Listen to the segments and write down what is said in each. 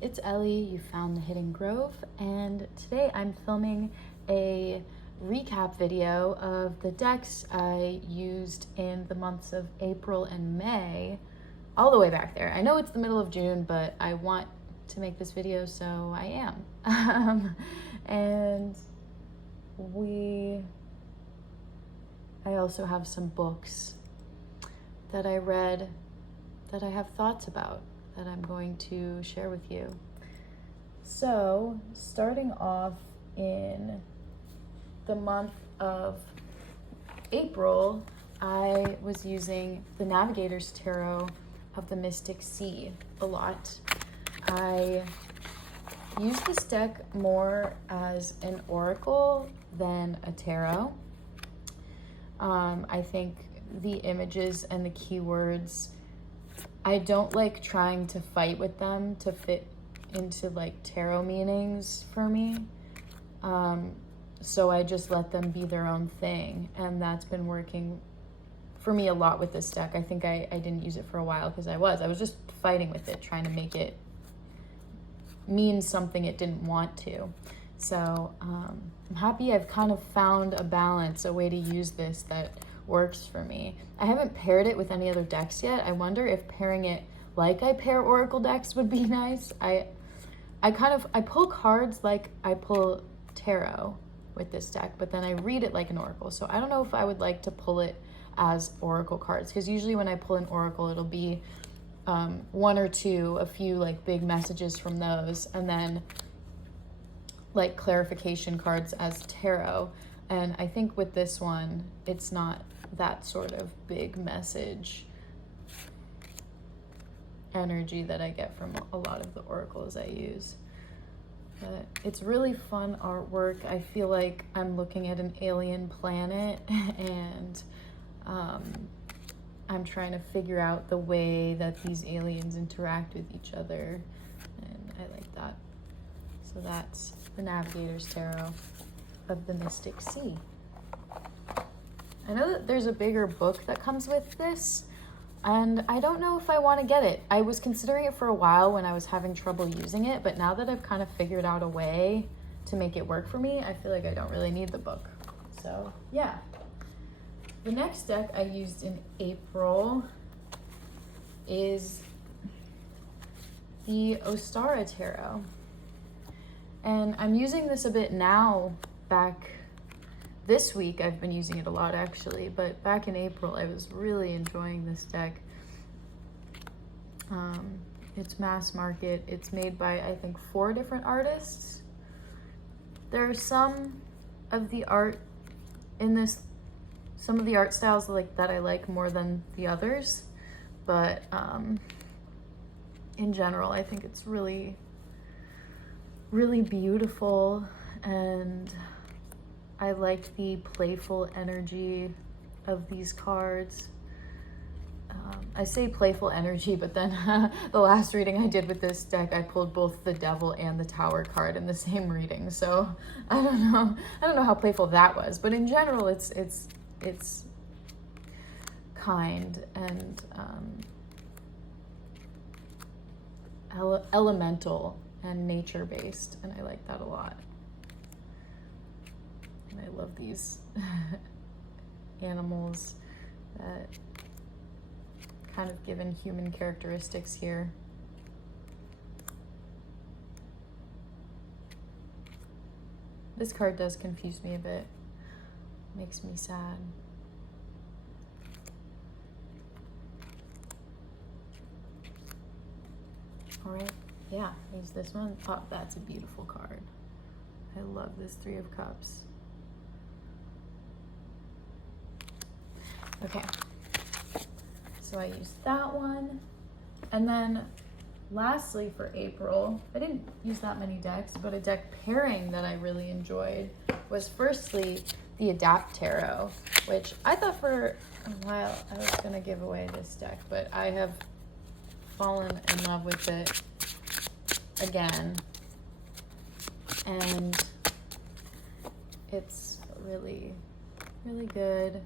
it's Ellie. You found the Hidden Grove, and today I'm filming a recap video of the decks I used in the months of April and May, all the way back there. I know it's the middle of June, but I want to make this video, so I am. And I also have some books that I read that I have thoughts about that I'm going to share with you. So, starting off in the month of April, I was using the Navigator's Tarot of the Mystic Sea a lot. I use this deck more as an oracle than a tarot. I think the images and the keywords, I don't like trying to fight with them to fit into like tarot meanings for me. So I just let them be their own thing. And that's been working for me a lot with this deck. I think I didn't use it for a while because I was just fighting with it, trying to make it mean something it didn't want to. So I'm happy I've kind of found a balance, a way to use this that works for me. I haven't paired it with any other decks yet. I wonder if pairing it like I pair oracle decks would be nice. I pull cards like I pull tarot with this deck, but then I read it like an oracle. So I don't know if I would like to pull it as oracle cards, because usually when I pull an oracle, it'll be one or two, a few like big messages from those, and then like clarification cards as tarot. And I think with this one, it's not that sort of big message energy that I get from a lot of the oracles I use. But it's really fun artwork. I feel like I'm looking at an alien planet and I'm trying to figure out the way that these aliens interact with each other, and I like that. So that's the Navigator's Tarot of the Mystic Sea. I know that there's a bigger book that comes with this, and I don't know if I want to get it. I was considering it for a while when I was having trouble using it, but now that I've kind of figured out a way to make it work for me, I feel like I don't really need the book. So, yeah. The next deck I used in April is the Ostara Tarot. And I'm using this a bit now. Back this week, I've been using it a lot actually, but back in April, I was really enjoying this deck. It's mass market. It's made by, I think, 4 different artists. There are some of the art in this, some of the art styles that I like more than the others, but in general, I think it's really, really beautiful, and I like the playful energy of these cards. I say playful energy, but then the last reading I did with this deck, I pulled both the Devil and the Tower card in the same reading. So I don't know how playful that was, but in general, it's kind and elemental and nature-based, and I like that a lot. And I love these animals that kind of given human characteristics here. This card does confuse me a bit. Makes me sad. All right, yeah, use this one. Oh, that's a beautiful card. I love this 3 of Cups. Okay, so I used that one. And then lastly for April, I didn't use that many decks, but a deck pairing that I really enjoyed was firstly the Adapt Tarot, which I thought for a while I was gonna give away this deck, but I have fallen in love with it again, and it's really, really good.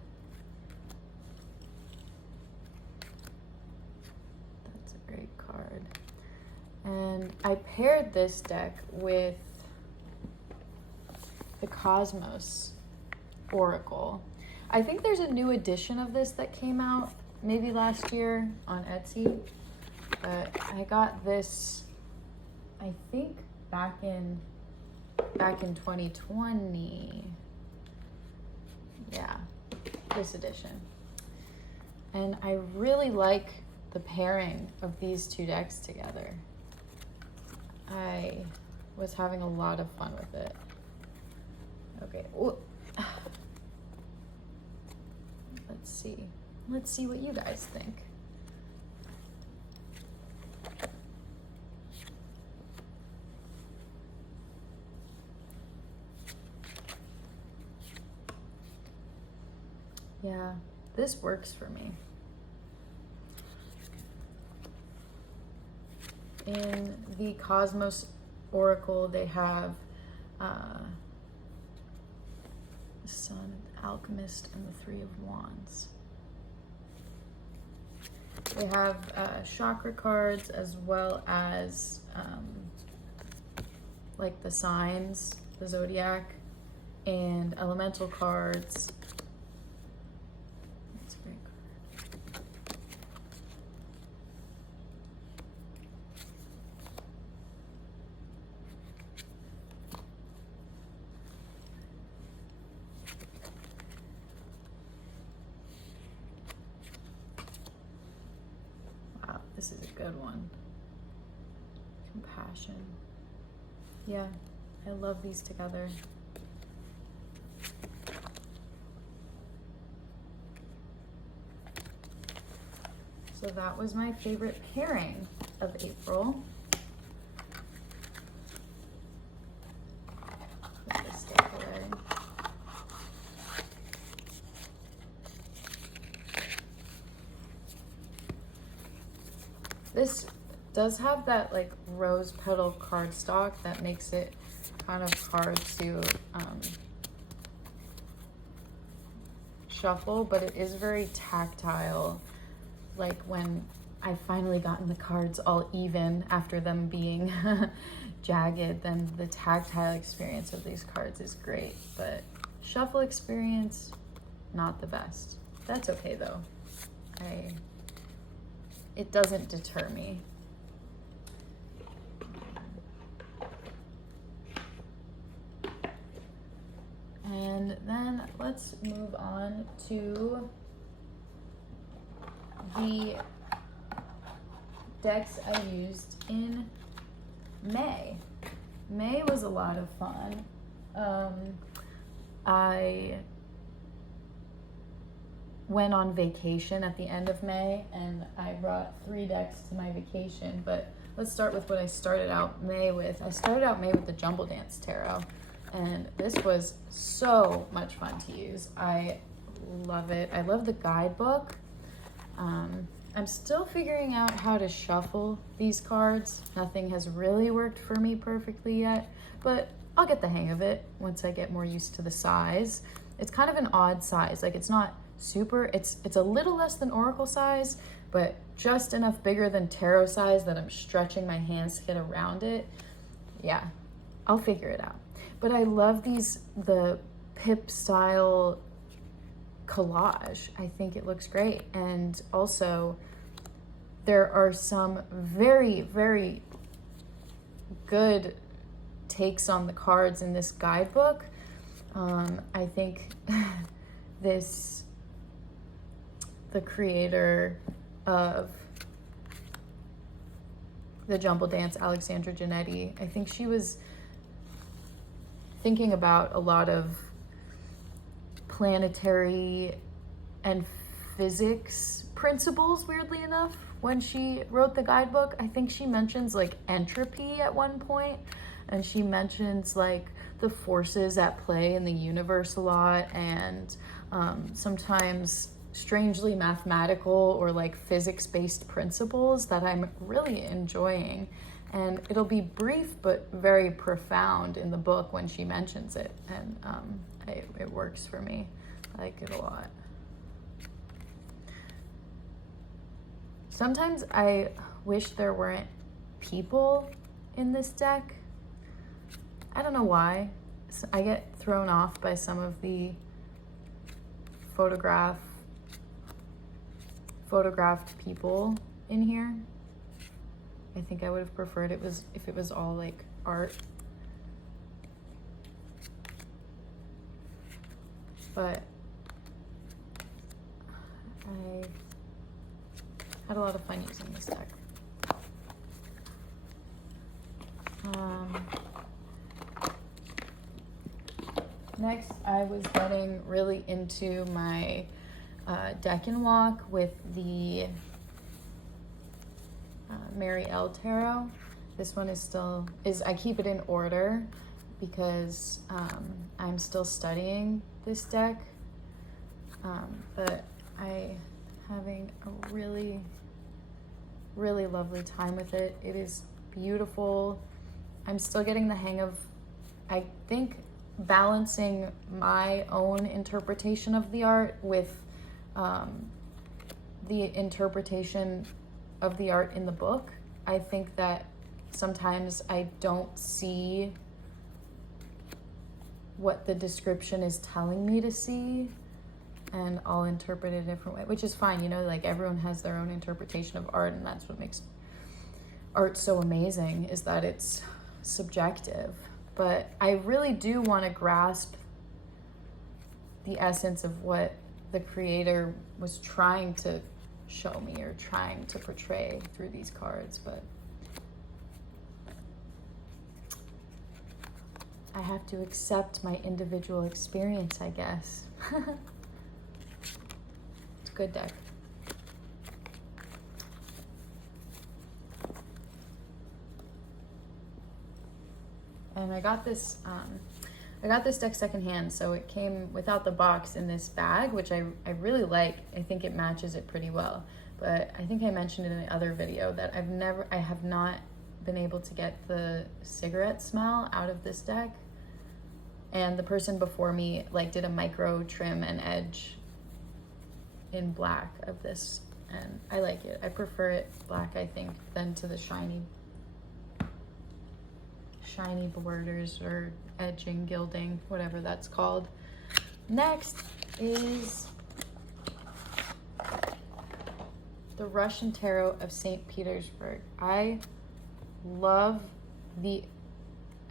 That's a great card. And I paired this deck with the Cosmos Oracle. I think there's a new edition of this that came out maybe last year on Etsy. But I got this, I think back in 2020. Yeah, this edition. And I really like the pairing of these two decks together. I was having a lot of fun with it. Okay. Ooh. Let's see what you guys think. Yeah, this works for me. In the Cosmos Oracle, they have the Sun, the Alchemist, and the Three of Wands. They have chakra cards as well as like the signs, the zodiac, and elemental cards. That's a great card. Wow, this is a good one. Compassion. Yeah, I love these together. So that was my favorite pairing of April. Put this deck away. This does have that like rose petal cardstock that makes it kind of hard to shuffle, but it is very tactile. Like when I finally gotten the cards all even after them being jagged, then the tactile experience of these cards is great, but shuffle experience, not the best. That's okay though. It doesn't deter me. And then let's move on to the decks I used in May. May was a lot of fun. I went on vacation at the end of May and I brought 3 decks to my vacation, but let's start with what I started out May with. I started out May with the Jumble Dance Tarot, and this was so much fun to use. I love it. I love the guidebook. I'm still figuring out how to shuffle these cards. Nothing has really worked for me perfectly yet, but I'll get the hang of it once I get more used to the size. It's kind of an odd size. Like it's not super, it's a little less than Oracle size, but just enough bigger than tarot size that I'm stretching my hands to get around it. Yeah, I'll figure it out. But I love the pip style collage. I think it looks great. And also there are some very, very good takes on the cards in this guidebook. I think the creator of the Jumble Dance, Alexandra Janetti, I think she was thinking about a lot of planetary and physics principles, weirdly enough, when she wrote the guidebook. I think she mentions like entropy at one point, and she mentions like the forces at play in the universe a lot, and sometimes strangely mathematical or like physics-based principles that I'm really enjoying. And it'll be brief but very profound in the book when she mentions it, and it works for me. I like it a lot. Sometimes I wish there weren't people in this deck. I don't know why. I get thrown off by some of the photographed people in here. I think I would have preferred if it was all like art. But I had a lot of fun using this deck. Next, I was getting really into my deck and walk with the Mary L Tarot. This one is I keep it in order because I'm still studying this deck, but I having a really, really lovely time with it. It is beautiful. I'm still getting the hang of, I think, balancing my own interpretation of the art with the interpretation of the art in the book. I think that sometimes I don't see what the description is telling me to see, and I'll interpret it a different way, which is fine, you know, like everyone has their own interpretation of art, and that's what makes art so amazing, is that it's subjective. But I really do want to grasp the essence of what the creator was trying to show me or trying to portray through these cards, but I have to accept my individual experience, I guess. It's a good deck. And I got this deck secondhand, so it came without the box in this bag, which I really like. I think it matches it pretty well. But I think I mentioned in the other video that I have not been able to get the cigarette smell out of this deck. And the person before me like did a micro trim and edge in black of this, and I like it. I prefer it black, I think, than to the shiny borders or edging, gilding, whatever that's called. Next is the Russian Tarot of St. Petersburg. I love the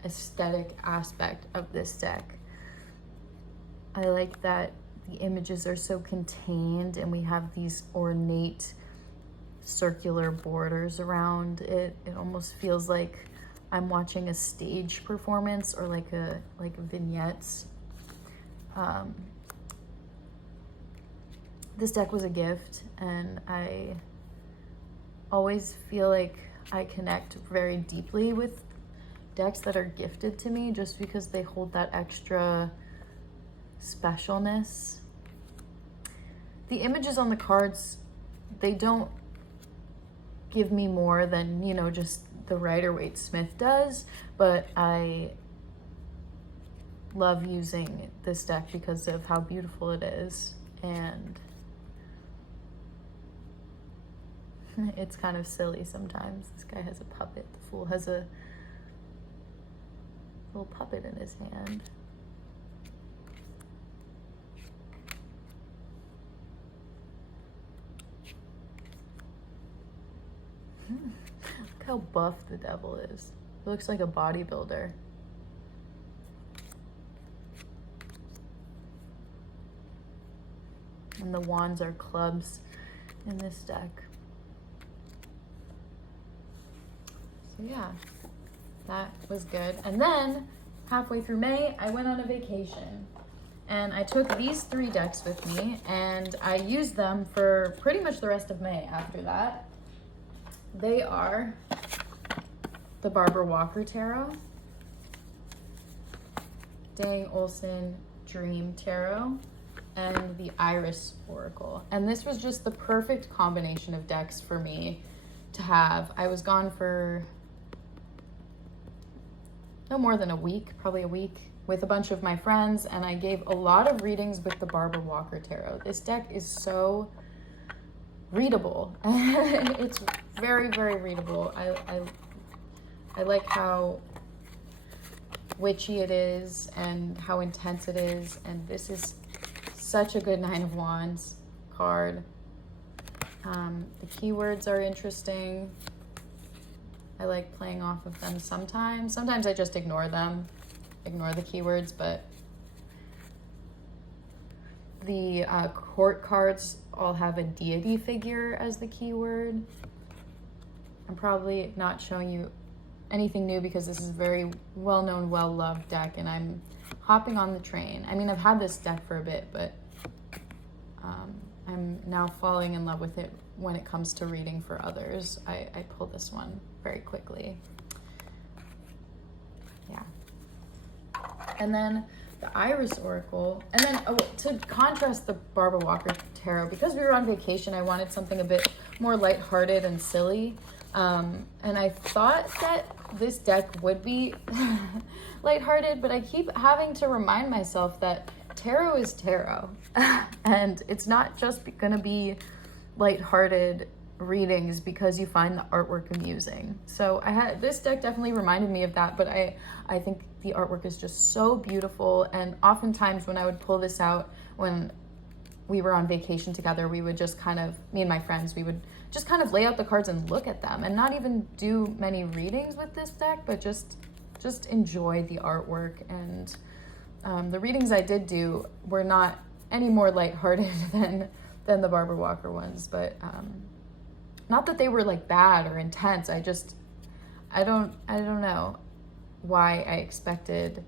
aesthetic aspect of this deck. I like that the images are so contained and we have these ornate circular borders around it. It almost feels like I'm watching a stage performance or like vignettes. This deck was a gift, and I always feel like I connect very deeply with decks that are gifted to me just because they hold that extra specialness. The images on the cards, they don't give me more than, you know, just the Rider-Waite-Smith does, but I love using this deck because of how beautiful it is, and it's kind of silly sometimes. This guy has a puppet. The Fool has a little puppet in his hand. Look how buff the devil is. He looks like a bodybuilder. And the wands are clubs in this deck. So yeah, that was good. And then halfway through May, I went on a vacation. And I took these 3 decks with me, and I used them for pretty much the rest of May after that. They are the Barbara Walker Tarot, Dang Olson Dream Tarot, and the Iris Oracle. And this was just the perfect combination of decks for me to have. I was gone for no more than a week, probably a week, with a bunch of my friends, and I gave a lot of readings with the Barbara Walker Tarot. This deck is so readable. It's very, very readable. I I like how witchy it is and how intense it is. And this is such a good Nine of Wands card. The keywords are interesting. I like playing off of them sometimes. Sometimes I just ignore them, ignore the keywords, but the court cards all have a deity figure as the keyword. I'm probably not showing you anything new because this is a very well-known, well-loved deck, and I'm hopping on the train. I mean, I've had this deck for a bit, but I'm now falling in love with it when it comes to reading for others. I pulled this one very quickly. Yeah. And then the Iris Oracle, and then to contrast the Barbara Walker Tarot, because we were on vacation, I wanted something a bit more lighthearted and silly. And I thought that this deck would be lighthearted, but I keep having to remind myself that tarot is tarot, and it's not just gonna be lighthearted readings because you find the artwork amusing. So this deck definitely reminded me of that, but I think the artwork is just so beautiful, and oftentimes when I would pull this out when we were on vacation together, we would just kind of, me and my friends, we would just kind of lay out the cards and look at them and not even do many readings with this deck, but just enjoy the artwork. And the readings I did do were not any more lighthearted than the Barbara Walker ones, but not that they were like bad or intense. I don't know why I expected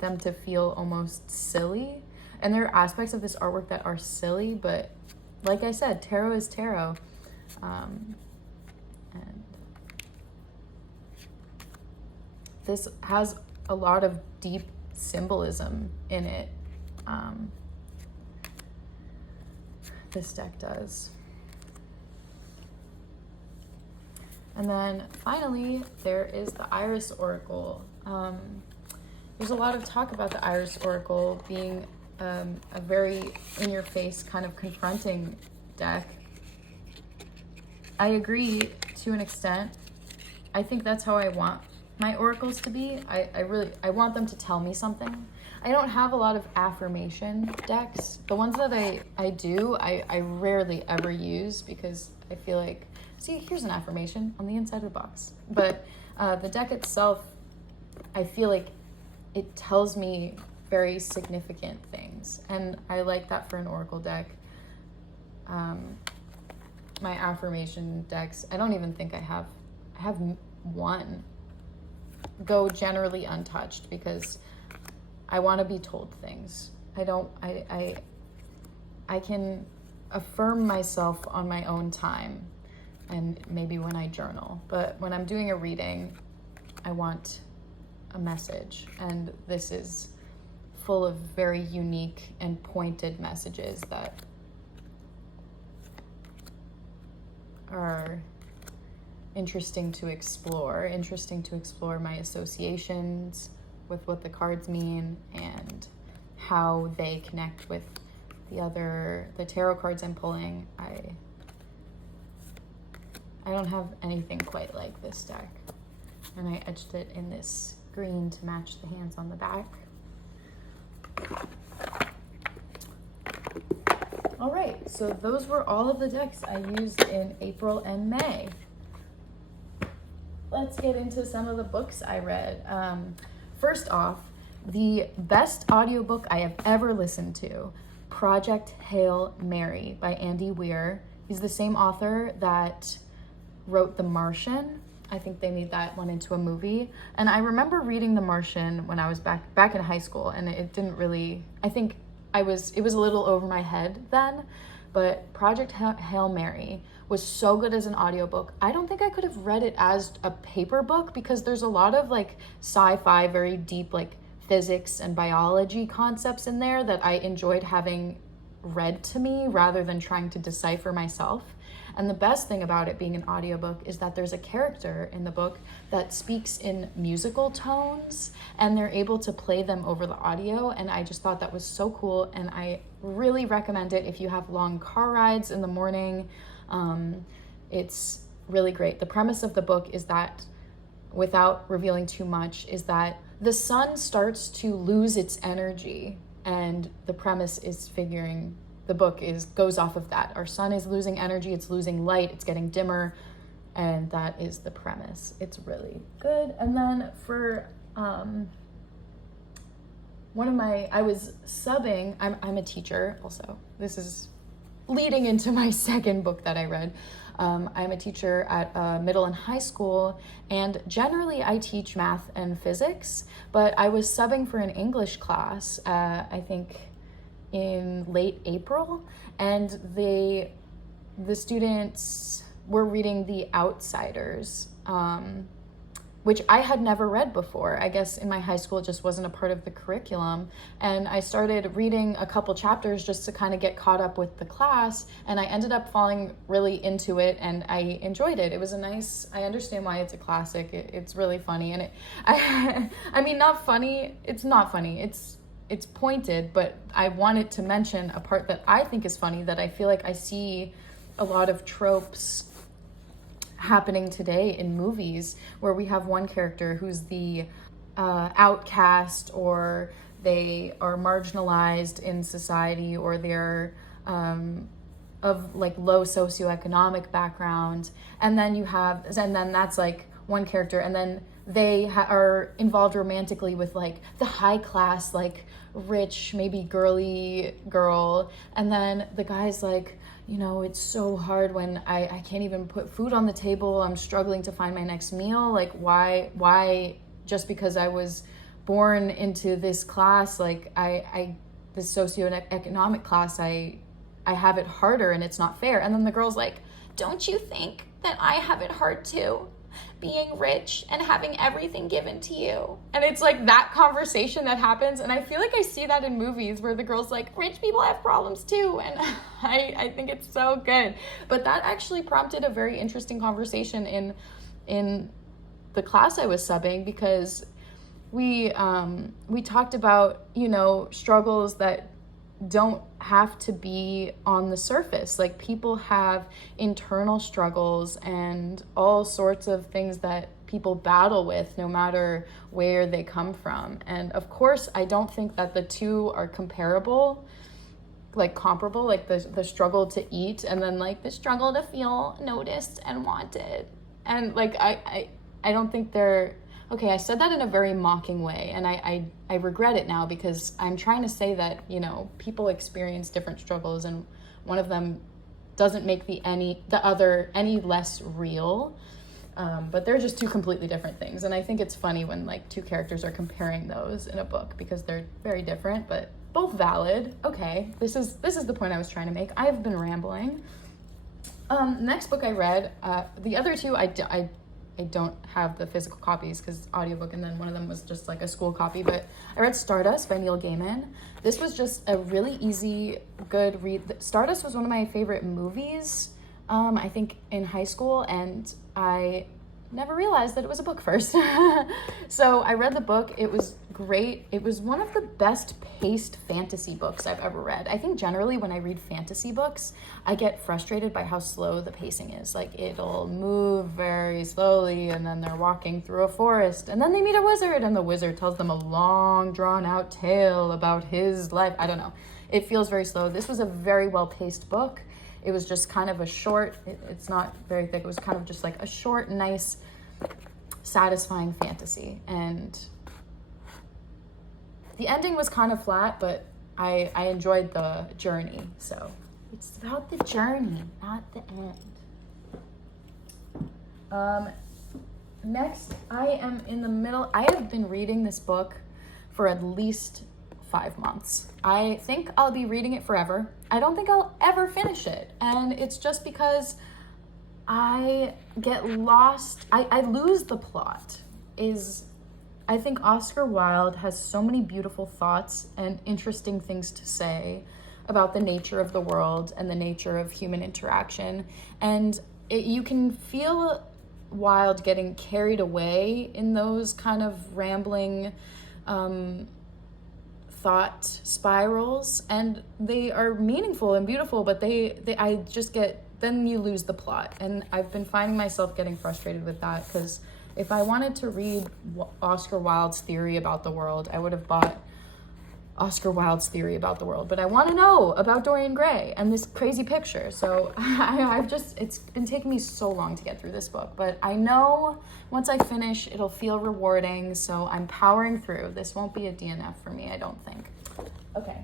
them to feel almost silly. And there are aspects of this artwork that are silly, but like I said, tarot is tarot. And this has a lot of deep symbolism in it. This deck does. And then finally, there is the Iris Oracle. There's a lot of talk about the Iris Oracle being a very in-your-face kind of confronting deck. I agree to an extent. I think that's how I want my oracles to be. I want them to tell me something. I don't have a lot of affirmation decks. The ones that I do, I rarely ever use because I feel like, see, here's an affirmation on the inside of the box. But the deck itself, I feel like it tells me very significant things. And I like that for an oracle deck. My affirmation decks, I don't even think I have one. Go generally untouched because I want to be told things. I can affirm myself on my own time and maybe when I journal. But when I'm doing a reading, I want a message. And this is full of very unique and pointed messages that are interesting to explore my associations with what the cards mean and how they connect with the tarot cards I'm pulling. I don't have anything quite like this deck, and I etched it in this green to match the hands on the back. All right, so those were all of the decks I used in April and May. Let's get into some of the books I read. First off, the best audiobook I have ever listened to, Project Hail Mary by Andy Weir. He's the same author that wrote The Martian. I think they made that one into a movie. And I remember reading The Martian when I was back in high school, and it didn't really, I think it was a little over my head then, but Project Hail Mary was so good as an audiobook. I don't think I could have read it as a paper book because there's a lot of like sci-fi, very deep like physics and biology concepts in there that I enjoyed having read to me rather than trying to decipher myself. And the best thing about it being an audiobook is that there's a character in the book that speaks in musical tones and they're able to play them over the audio. And I just thought that was so cool. And I really recommend it if you have long car rides in the morning. It's really great. The premise of the book is that, without revealing too much, is that the sun starts to lose its energy, and the premise is the book goes off of that. Our sun is losing energy, it's losing light, it's getting dimmer, and that is the premise. It's really good. And then for I was subbing, I'm a teacher also. This is leading into my second book that I read. I'm a teacher at a middle and high school, and generally I teach math and physics, but I was subbing for an English class, I think in late April, and the students were reading The Outsiders, which I had never read before. I guess in my high school it just wasn't a part of the curriculum. And I started reading a couple chapters just to kind of get caught up with the class, and I ended up falling really into it, and I enjoyed it. It was I understand why it's a classic. It's really funny, and I mean, not funny, it's not funny. It's pointed, but I wanted to mention a part that I think is funny, that I feel like I see a lot of tropes happening today in movies, where we have one character who's the outcast, or they are marginalized in society, or they're of like low socioeconomic background, and then that's like one character, and then they are involved romantically with like the high class, like rich, maybe girly girl, and then the guy's like, it's so hard when I can't even put food on the table. I'm struggling to find my next meal. Like, why just because I was born into this class, like this socioeconomic class, I have it harder, and it's not fair. And then the girl's like, don't you think that I have it hard too? Being rich and having everything given to you. And it's like that conversation that happens, and I feel like I see that in movies where the girl's like, rich people have problems too, and I think it's so good. But that actually prompted a very interesting conversation in the class I was subbing, because we talked about, struggles that don't have to be on the surface. Like, people have internal struggles and all sorts of things that people battle with, no matter where they come from. And of course, I don't think that the two are comparable, like the struggle to eat, and then like the struggle to feel noticed and wanted. And like, I don't think they're, okay, I said that in a very mocking way, and I regret it now, because I'm trying to say that, people experience different struggles, and one of them doesn't make the other any less real, but they're just two completely different things. And I think it's funny when like two characters are comparing those in a book, because they're very different, but both valid. Okay, this is the point I was trying to make. I've been rambling. Next book I read, the other two I don't have the physical copies because audiobook, and then one of them was just like a school copy, but I read Stardust by Neil Gaiman. This was just a really easy, good read. Stardust was one of my favorite movies, I think in high school, and I never realized that it was a book first. So I read the book. It was great. It was one of the best paced fantasy books I've ever read. I think generally when I read fantasy books, I get frustrated by how slow the pacing is. Like, it'll move very slowly, and then they're walking through a forest, and then they meet a wizard, and the wizard tells them a long drawn out tale about his life. I don't know. It feels very slow. This was a very well paced book. It was just kind of a short, it's not very thick, it was kind of just like a short, nice, satisfying fantasy. And the ending was kind of flat, but I enjoyed the journey. So it's about the journey, not the end. Next, I am in the middle. I have been reading this book for at least 5 months. I think I'll be reading it forever. I don't think I'll ever finish it. And it's just because I get lost. I lose the plot. I think Oscar Wilde has so many beautiful thoughts and interesting things to say about the nature of the world and the nature of human interaction. And you can feel Wilde getting carried away in those kind of rambling thought spirals, and they are meaningful and beautiful, but I just get then you lose the plot. And I've been finding myself getting frustrated with that, because if I wanted to read Oscar Wilde's theory about the world, I would have bought Oscar Wilde's theory about the world. But I want to know about Dorian Gray and this crazy picture. So it's been taking me so long to get through this book. But I know once I finish, it'll feel rewarding. So I'm powering through. This won't be a DNF for me, I don't think. Okay.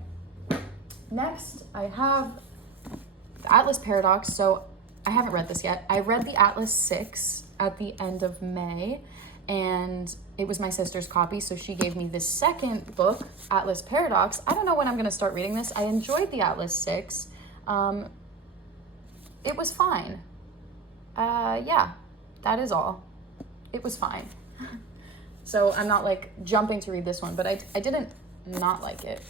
Next, I have the Atlas Paradox. So I haven't read this yet. I read the Atlas 6 at the end of May, and it was my sister's copy, so she gave me the second book, Atlas Paradox. I don't know when I'm going to start reading this. I enjoyed the Atlas 6. It was fine. Yeah, that is all. It was fine. So I'm not like jumping to read this one, but I didn't not like it.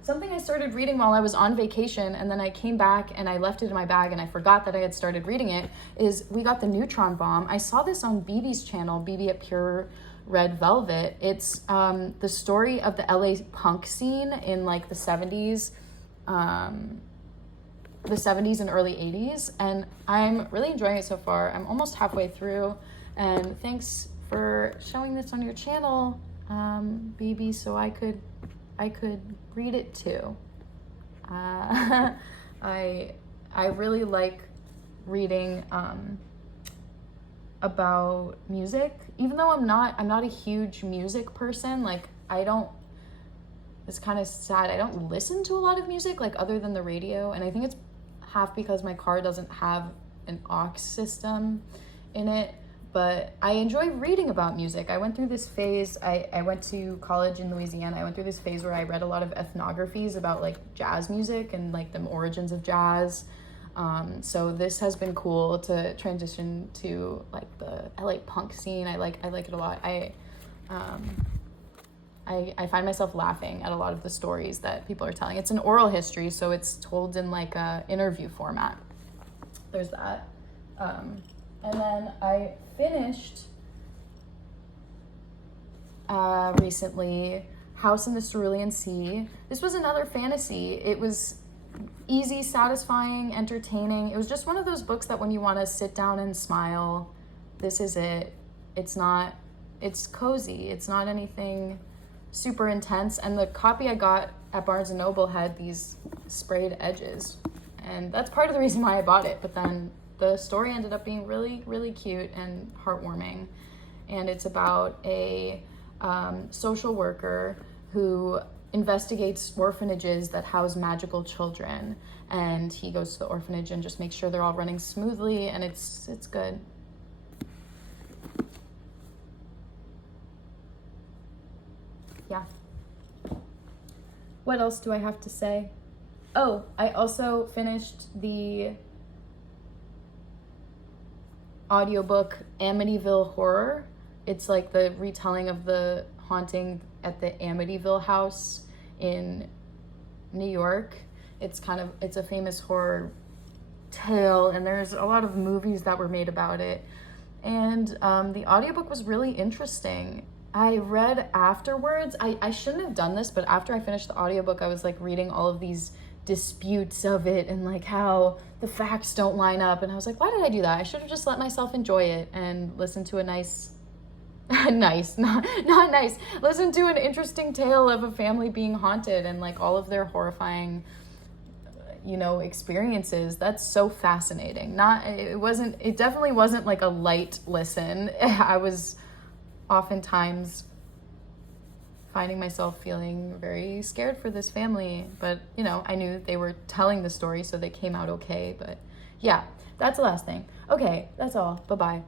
Something I started reading while I was on vacation, and then I came back and I left it in my bag and I forgot that I had started reading it, is we got the Neutron Bomb. I saw this on BB's channel, BB at Pure Red Velvet. It's the story of the LA punk scene in like the 70s and early 80s, and I'm really enjoying it so far. I'm almost halfway through, and thanks for showing this on your channel, BB, so I could read it too. I really like reading about music, even though I'm not a huge music person. Like it's kind of sad, I don't listen to a lot of music, like other than the radio, and I think it's half because my car doesn't have an aux system in it. But I enjoy reading about music. I went through this phase. I went to college in Louisiana. I went through this phase where I read a lot of ethnographies about like jazz music and like the origins of jazz. So this has been cool to transition to like the LA punk scene. I like it a lot. I find myself laughing at a lot of the stories that people are telling. It's an oral history, so it's told in like a interview format. There's that. And then I finished recently House in the Cerulean Sea. This was another fantasy. It was easy, satisfying, entertaining. It was just one of those books that when you want to sit down and smile, this is it. It's cozy. It's not anything super intense. And the copy I got at Barnes & Noble had these sprayed edges. And that's part of the reason why I bought it. But then the story ended up being really, really cute and heartwarming. And it's about a social worker who investigates orphanages that house magical children. And he goes to the orphanage and just makes sure they're all running smoothly, and it's good. Yeah. What else do I have to say? Oh, I also finished the audiobook Amityville Horror. It's like the retelling of the haunting at the Amityville house in New York. It's a famous horror tale, and there's a lot of movies that were made about it. And the audiobook was really interesting. I read afterwards, I shouldn't have done this, but after I finished the audiobook, I was like reading all of these disputes of it and like how the facts don't line up, and I was like, why did I do that? I should have just let myself enjoy it and listen to a listen to an interesting tale of a family being haunted and like all of their horrifying experiences. That's so fascinating. It definitely wasn't like a light listen. I was oftentimes finding myself feeling very scared for this family, but I knew they were telling the story, so they came out okay. But yeah, that's the last thing. Okay, that's all. Bye-bye.